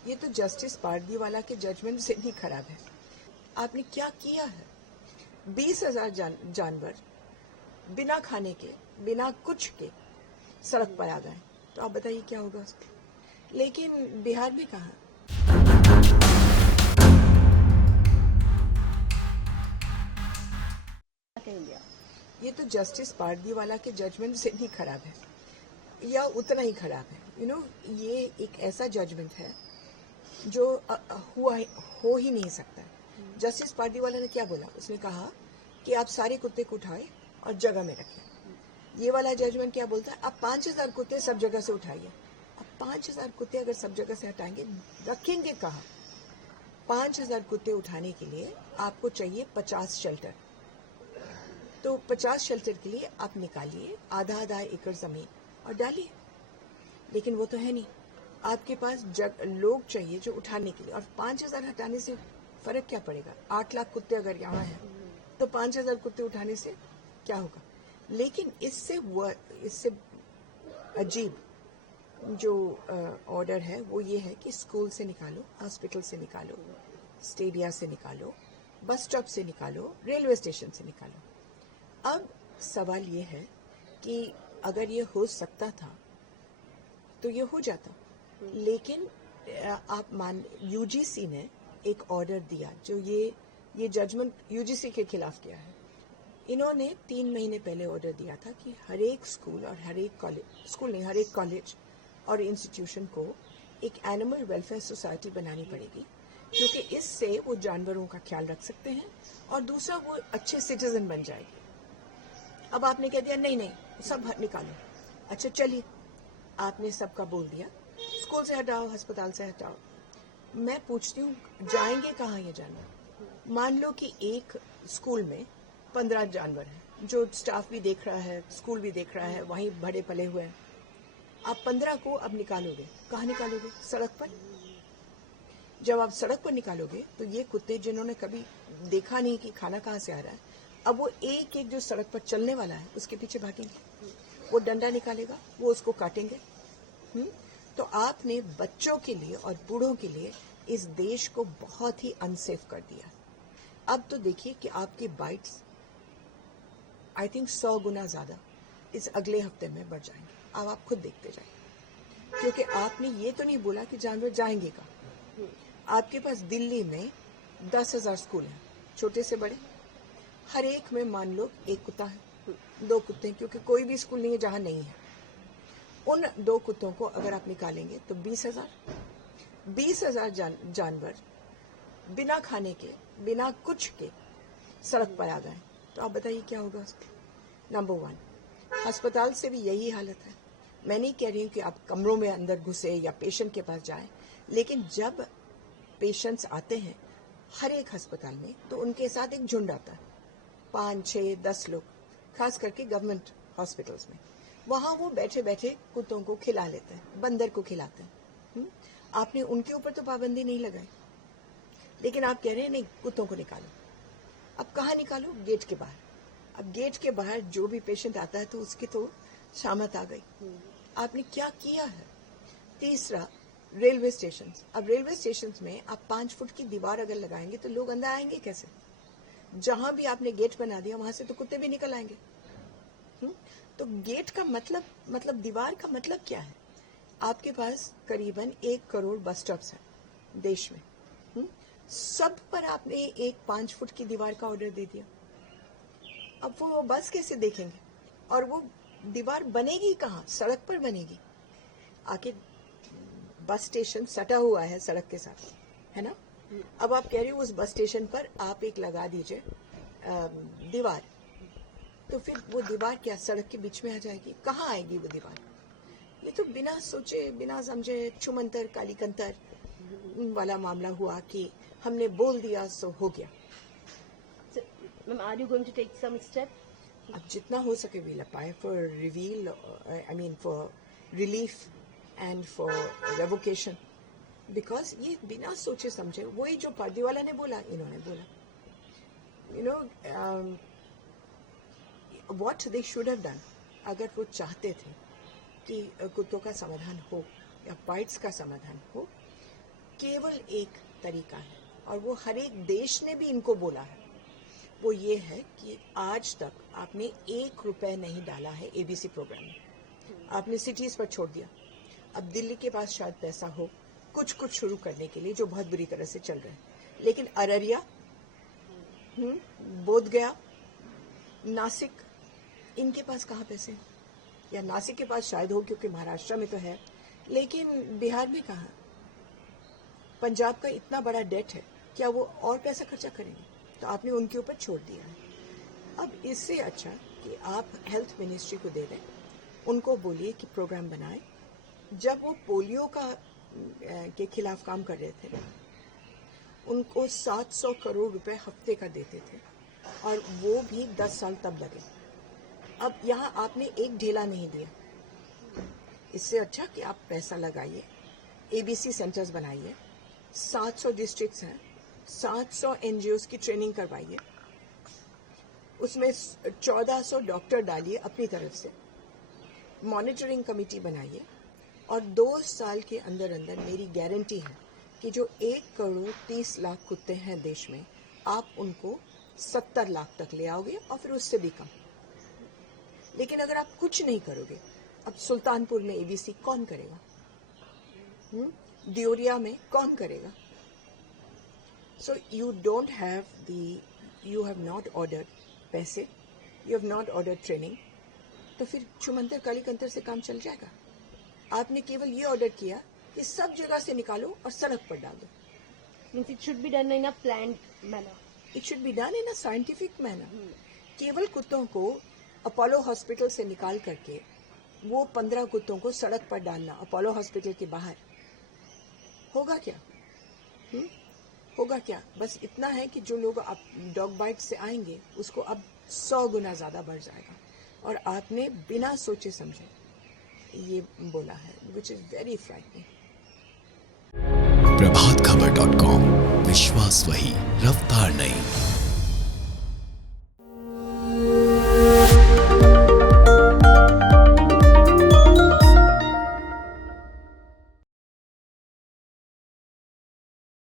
ये तो जस्टिस पारदीवाला के जजमेंट से भी खराब है। आपने क्या किया है? 20,000 जानवर बिना खाने के, बिना कुछ के सड़क पर आ गए, तो आप बताइए क्या होगा उसका। लेकिन बिहार में कहा, ये तो जस्टिस पारदीवाला के जजमेंट से भी खराब है, या उतना ही खराब है। ये एक ऐसा जजमेंट है जो हो ही नहीं सकता। जस्टिस पारदीवाला ने क्या बोला? उसने कहा कि आप सारे कुत्ते को उठाए और जगह में रखें। ये वाला जजमेंट क्या बोलता है? आप 5,000 कुत्ते सब जगह से उठाइए। अब 5,000 कुत्ते अगर सब जगह से हटाएंगे, रखेंगे कहाँ? 5,000 कुत्ते उठाने के लिए आपको चाहिए 50 शेल्टर। तो 50 शेल्टर के लिए आप निकालिए आधा आधा एकड़ जमीन और डालिए। लेकिन वो तो है नहीं। आपके पास लोग चाहिए जो उठाने के लिए, और 5,000 हटाने से फर्क क्या पड़ेगा? 8 लाख कुत्ते अगर यहाँ हैं तो 5,000 कुत्ते उठाने से क्या होगा? लेकिन इससे अजीब जो ऑर्डर है वो ये है कि स्कूल से निकालो, हॉस्पिटल से निकालो, स्टेडिया से निकालो, बस स्टॉप से निकालो, रेलवे स्टेशन से निकालो। अब सवाल ये है कि अगर ये हो सकता था तो ये हो जाता। लेकिन आप यूजीसी ने एक ऑर्डर दिया, जो ये जजमेंट यूजीसी के खिलाफ किया है। इन्होंने 3 महीने पहले ऑर्डर दिया था कि हर एक स्कूल और हर एक कॉलेज और इंस्टीट्यूशन को एक एनिमल वेलफेयर सोसाइटी बनानी पड़ेगी, क्योंकि इससे वो जानवरों का ख्याल रख सकते हैं और दूसरा वो अच्छे सिटीजन बन जाएगी। अब आपने कह दिया नहीं सब निकालो। अच्छा चलिए, आपने सबका बोल दिया, स्कूल से हटाओ, अस्पताल से हटाओ। मैं पूछती हूँ, जाएंगे कहाँ ये जानवर? मान लो कि एक स्कूल में 15 जानवर हैं, जो स्टाफ भी देख रहा है, स्कूल भी देख रहा है, वहीं बड़े पले हुए हैं। आप 15 को अब निकालोगे, कहाँ निकालोगे? सड़क पर। जब आप सड़क पर निकालोगे तो ये कुत्ते जिन्होंने कभी देखा नहीं कि खाना कहाँ से आ रहा है, अब वो एक एक जो सड़क पर चलने वाला है उसके पीछे भागेंगे, वो डंडा निकालेगा, वो उसको काटेंगे। तो आपने बच्चों के लिए और बूढ़ों के लिए इस देश को बहुत ही अनसेफ कर दिया। अब तो देखिए कि आपकी बाइट्स आई थिंक 100 गुना ज्यादा इस अगले हफ्ते में बढ़ जाएंगे। अब आप खुद देखते जाइए, क्योंकि आपने ये तो नहीं बोला कि जानवर जाएंगे कहाँ। आपके पास दिल्ली में 10,000 स्कूल हैं, छोटे से बड़े। हर एक में मान लो एक कुत्ता है, 2 कुत्ते हैं, क्योंकि कोई भी स्कूल नहीं है जहां नहीं है। उन 2 कुत्तों को अगर आप निकालेंगे तो 20,000 जानवर बिना खाने के, बिना कुछ के सड़क पर आ गए, तो आप बताइए क्या होगा उसका। नंबर 1, अस्पताल से भी यही हालत है। मैं नहीं कह रही हूँ कि आप कमरों में अंदर घुसे या पेशेंट के पास जाएं, लेकिन जब पेशेंट्स आते हैं हर एक अस्पताल में तो उनके साथ एक झुंड आता है, 5, 6, 10 लोग, खास करके गवर्नमेंट हॉस्पिटल्स में। वहां वो बैठे बैठे कुत्तों को खिला लेते हैं, बंदर को खिलाते हैं। आपने उनके ऊपर तो पाबंदी नहीं लगाई, लेकिन आप कह रहे हैं नहीं, कुत्तों को निकालो। अब कहाँ निकालो? गेट के बाहर। अब गेट के बाहर जो भी पेशेंट आता है तो उसकी तो शामत आ गई। आपने क्या किया है? तीसरा, रेलवे स्टेशन। अब रेलवे स्टेशन में आप 5 फुट की दीवार अगर लगाएंगे तो लोग अंदर आएंगे कैसे? जहां भी आपने गेट बना दिया वहां से तो कुत्ते भी निकल आएंगे। तो गेट का मतलब दीवार का मतलब क्या है? आपके पास करीबन 1 करोड़ बस स्टॉप्स हैं देश में। सब पर आपने एक 5 फुट की दीवार का ऑर्डर दे दिया। अब वो बस कैसे देखेंगे? और वो दीवार बनेगी कहाँ? सड़क पर बनेगी। आके बस स्टेशन सटा हुआ है सड़क के साथ, है ना? अब आप कह रहे हो उस बस स्टेशन पर आप एक लगा दीजिए दीवार, तो फिर वो दीवार क्या सड़क के बीच में आ जाएगी? कहाँ आएगी वो दीवार? ये तो बिना सोचे बिना समझे छुमंतर कालीकंतर वाला मामला हुआ कि हमने बोल दिया सो हो गया। Ma'am, are you going to take some step? अब जितना हो सके we'll apply for relief and for revocation, because ये बिना सोचे समझे, वही जो पारदीवाला ने बोला इन्होंने बोला। what they should have done, अगर वो चाहते थे कि कुत्तों का समाधान हो या बाइट्स का समाधान हो, केवल एक तरीका है, और वो हर एक देश ने भी इनको बोला है। वो ये है कि आज तक आपने 1 रुपए नहीं डाला है एबीसी प्रोग्राम में, आपने सिटीज पर छोड़ दिया। अब दिल्ली के पास शायद पैसा हो कुछ शुरू करने के लिए, जो बहुत बुरी तरह से चल रहा है, लेकिन अररिया, बोधगया, नासिक, इनके पास कहाँ पैसे हैं? या नासिक के पास शायद हो क्योंकि महाराष्ट्र में तो है, लेकिन बिहार में कहाँ? पंजाब का इतना बड़ा डेट है, क्या वो और पैसा खर्चा करेंगे? तो आपने उनके ऊपर छोड़ दिया है। अब इससे अच्छा कि आप हेल्थ मिनिस्ट्री को दे दें, उनको बोलिए कि प्रोग्राम बनाएं। जब वो पोलियो के खिलाफ काम कर रहे थे, उनको 700 करोड़ रुपए हफ्ते का देते थे, और वो भी 10 साल तब लगे। अब यहाँ आपने एक ढेला नहीं दिया। इससे अच्छा कि आप पैसा लगाइए, एबीसी सेंटर्स बनाइए, 700 डिस्ट्रिक्ट्स हैं, 700 एनजीओस की ट्रेनिंग करवाइए, उसमें 1400 डॉक्टर डालिए अपनी तरफ से, मॉनिटरिंग कमेटी बनाइए, और 2 साल के अंदर अंदर मेरी गारंटी है कि जो 1 करोड़ 30 लाख कुत्ते हैं देश में, आप उनको 70 लाख तक ले आओगे, और फिर उससे भी कम। लेकिन अगर आप कुछ नहीं करोगे, अब सुल्तानपुर में एबीसी कौन करेगा? दियोरिया में कौन करेगा? So you have not ordered पैसे, you have not ordered training, तो फिर छुमंतर कालीकंतर से काम चल जाएगा? आपने केवल ये ऑर्डर किया कि सब जगह से निकालो और सड़क पर डाल दो। Means it should be done in a planned manner. It should be done in a scientific manner. केवल कुत्तों को अपोलो हॉस्पिटल से निकाल करके वो 15 कुत्तों को सड़क पर डालना अपोलो हॉस्पिटल के बाहर, होगा क्या? होगा क्या? बस इतना है कि जो लोग आप डॉग बाइट से आएंगे, उसको अब 100 गुना ज्यादा बढ़ जाएगा। और आपने बिना सोचे समझे ये बोला है, विच इज वेरी फ्राइटनिंग। प्रभातखबर.com, विश्वास वही, रफ्तार नहीं।